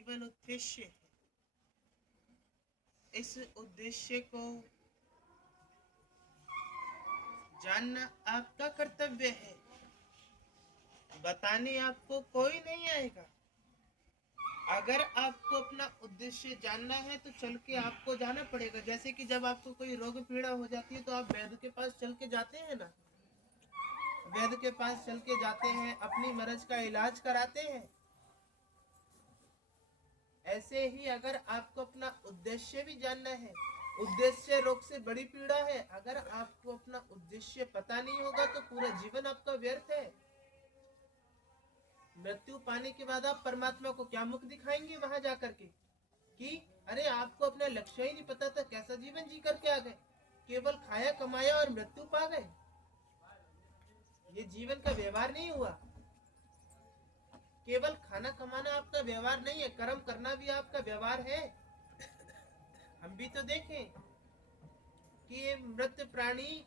जीवन उद्देश्य है। इस उद्देश्य को जानना आपका कर्तव्य है। बताने आपको कोई नहीं आएगा। अगर आपको अपना उद्देश्य जानना है तो चल के आपको जाना पड़ेगा। जैसे कि जब आपको कोई रोग पीड़ा हो जाती है तो आप वैद्य के पास चल के जाते हैं ना, वैद्य के पास चल के जाते हैं, अपनी मर्ज का इलाज कराते हैं। ऐसे ही अगर आपको अपना उद्देश्य भी जानना है, उद्देश्य रोग से बड़ी पीड़ा है, अगर आपको अपना उद्देश्य पता नहीं होगा तो पूरा जीवन आपका व्यर्थ है। मृत्यु पाने के बाद आप परमात्मा को क्या मुख दिखाएंगे वहां जाकर के कि अरे आपको अपना लक्ष्य ही नहीं पता था, कैसा जीवन जी करके आ गए, केवल खाया कमाया और मृत्यु पा गए। ये जीवन का व्यवहार नहीं हुआ। केवल खाना कमाना आपका व्यवहार नहीं है, कर्म करना भी आपका व्यवहार है। हम भी तो देखें कि ये मृत प्राणी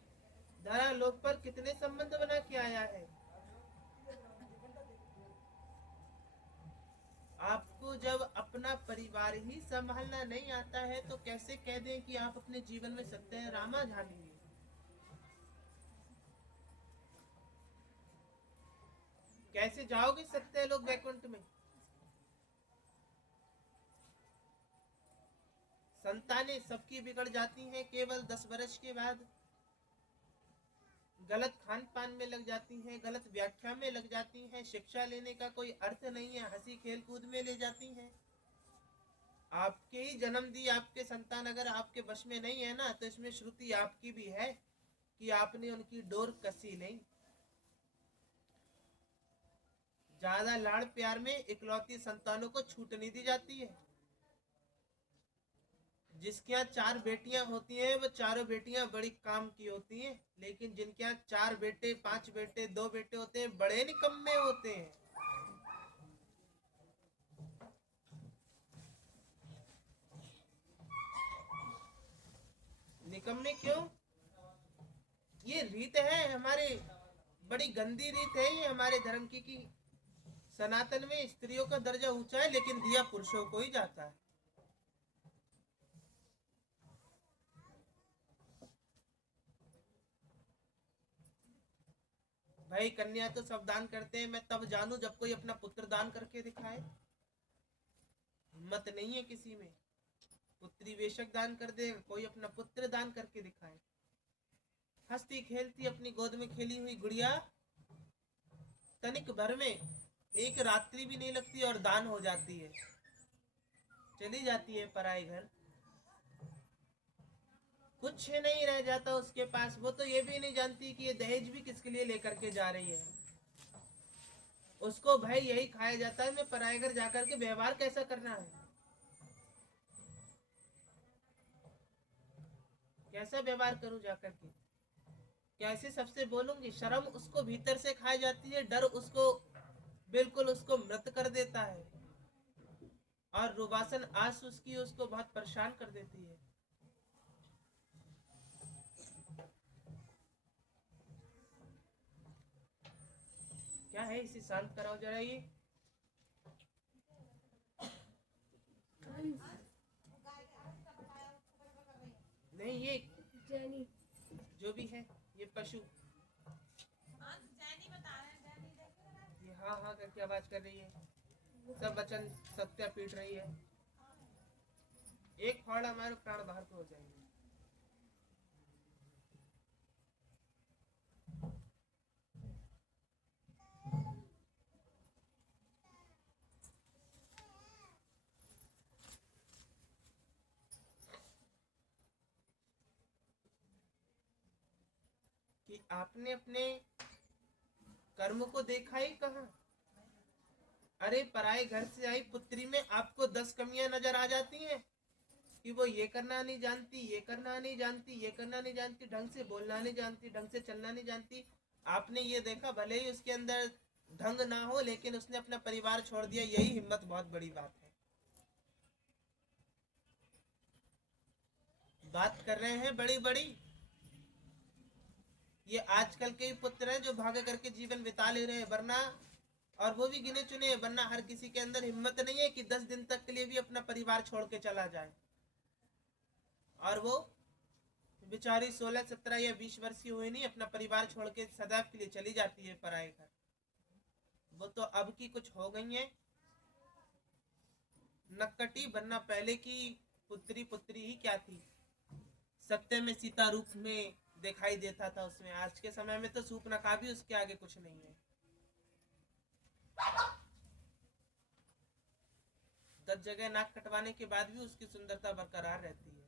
धरा लोक पर कितने संबंध बना के आया है। आपको जब अपना परिवार ही संभालना नहीं आता है तो कैसे कह दें कि आप अपने जीवन में सत्य रामा झालेंगे। कैसे जाओगे सत्य लोग वैकुंठ में। संतानें सबकी बिगड़ जाती हैं केवल 10 वर्ष के बाद। गलत खान पान में लग जाती हैं, गलत व्याख्या में लग जाती हैं, शिक्षा लेने का कोई अर्थ नहीं है, हंसी खेल कूद में ले जाती हैं। आपके ही जन्म दी आपके संतान अगर आपके वश में नहीं है ना तो इसमें श्रुति आपकी भी है कि आपने उनकी डोर कसी नहीं। ज्यादा लाड़ प्यार में इकलौती संतानों को छूट नहीं दी जाती है। जिसके यहाँ 4 बेटियां होती हैं वो चारों बेटियां बड़ी काम की होती हैं, लेकिन जिनके यहाँ 4 बेटे 5 बेटे 2 बेटे होते हैं बड़े निकम्मे होते हैं। निकम्मे क्यों? ये रीत है हमारे, बड़ी गंदी रीत है ये हमारे धर्म की कि सनातन में स्त्रियों का दर्जा ऊंचा है लेकिन दिया पुरुषों को ही जाता है। भाई कन्या तो सब दान करते हैं, मैं तब जानू जब कोई अपना पुत्र दान करके दिखाए। हिम्मत नहीं है किसी में। पुत्री बेशक दान कर दे, कोई अपना पुत्र दान करके दिखाए। हंसती खेलती अपनी गोद में खेली हुई गुड़िया तनिक भर में एक रात्रि भी नहीं लगती और दान हो जाती है, चली जाती है पराए घर। कुछ नहीं रह जाता उसके पास। वो तो ये भी नहीं जानती कि ये दहेज भी किसके लिए लेकर के जा रही है। उसको भाई यही खाया जाता है मैं पराए घर जाकर के व्यवहार कैसा करना है, कैसा व्यवहार करूं जाकर के, कैसे सबसे बोलूंगी। शर्म उसको भीतर से खाई जाती है, डर उसको बिल्कुल उसको मृत कर देता है, और रुबासन आस उसकी उसको बहुत परेशान कर देती है। क्या है, इसे शांत कराओ जरा। ये नहीं, ये जो भी है ये पशु ये हाँ हाँ करके आवाज कर रही है, सब वचन सत्या पीट रही है। एक फाड़ हमारे प्राण बाहर को हो जाएंगे। कि आपने अपने कर्म को देखा ही कहाँ। अरे पराए घर से आई पुत्री में आपको 10 कमियां नजर आ जाती हैं कि वो ये करना नहीं जानती, ये करना नहीं जानती, ये करना नहीं जानती, ढंग से बोलना नहीं जानती, ढंग से चलना नहीं जानती। आपने ये देखा भले ही उसके अंदर ढंग ना हो लेकिन उसने अपना परिवार छोड़ दिया, यही हिम्मत बहुत बड़ी बात है। बात कर रहे हैं बड़ी बड़ी। ये आजकल के ही पुत्र हैं जो भाग करके जीवन बिता ले रहे हैं, वरना और वो भी गिने चुने हैं, वरना हर किसी के अंदर हिम्मत नहीं है कि 10 दिन तक के लिए भी अपना परिवार छोड़ के चला जाए। और वो बेचारी 16 17 या 20 वर्ष की हुई नहीं, अपना परिवार छोड़ के सदैव के लिए चली जाती है पराए घर। वो तो अब की कुछ हो गई है नक्कटी, वरना पहले की पुत्री पुत्री ही क्या थी, सत्य में सीता रूप में दिखाई देता था उसमें। आज के समय में तो सूप नका भी उसके आगे कुछ नहीं है। 10 जगह नाक कटवाने के बाद भी उसकी सुंदरता बरकरार रहती है।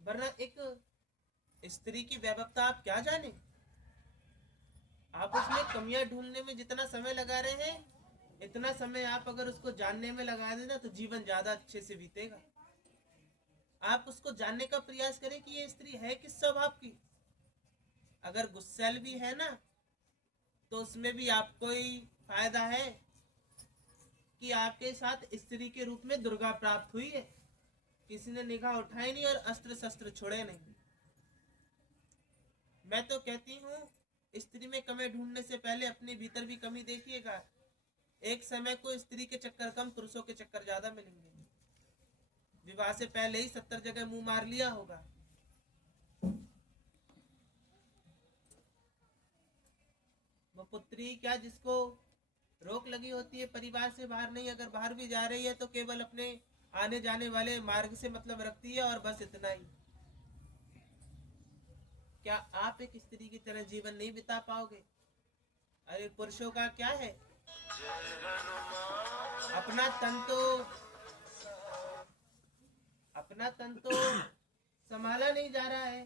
वरना एक स्त्री की वैभवता आप क्या जाने, आप उसमें कमियां ढूंढने में जितना समय लगा रहे हैं, इतना समय आप अगर उसको जानने में लगा देना तो जीवन ज्यादा अच्छे से बीतेगा। आप उसको जानने का प्रयास करें कि ये स्त्री है किस स्वभाव की। अगर गुस्सैल भी है ना, तो उसमें भी आपको ही फायदा है कि आपके साथ स्त्री के रूप में दुर्गा प्राप्त हुई है, किसी ने निगाह उठाई नहीं और अस्त्र शस्त्र छोड़े नहीं। मैं तो कहती हूँ, स्त्री में कमी ढूंढने से पहले अपने भीतर भी कमी देखिएगा। एक समय को स्त्री के चक्कर कम, पुरुषों के चक्कर ज्यादा मिलेंगे। विवाह से पहले ही 70 जगह मुंह मार लिया होगा। वो पुत्री क्या जिसको रोक लगी होती है परिवार से बाहर नहीं, अगर बाहर भी जा रही है तो केवल अपने आने जाने वाले मार्ग से मतलब रखती है, और बस इतना ही। क्या आप एक स्त्री की तरह जीवन नहीं बिता पाओगे? अरे पुरुषों का क्या है, अपना तन तो अपना तन तो संभाला नहीं जा रहा है।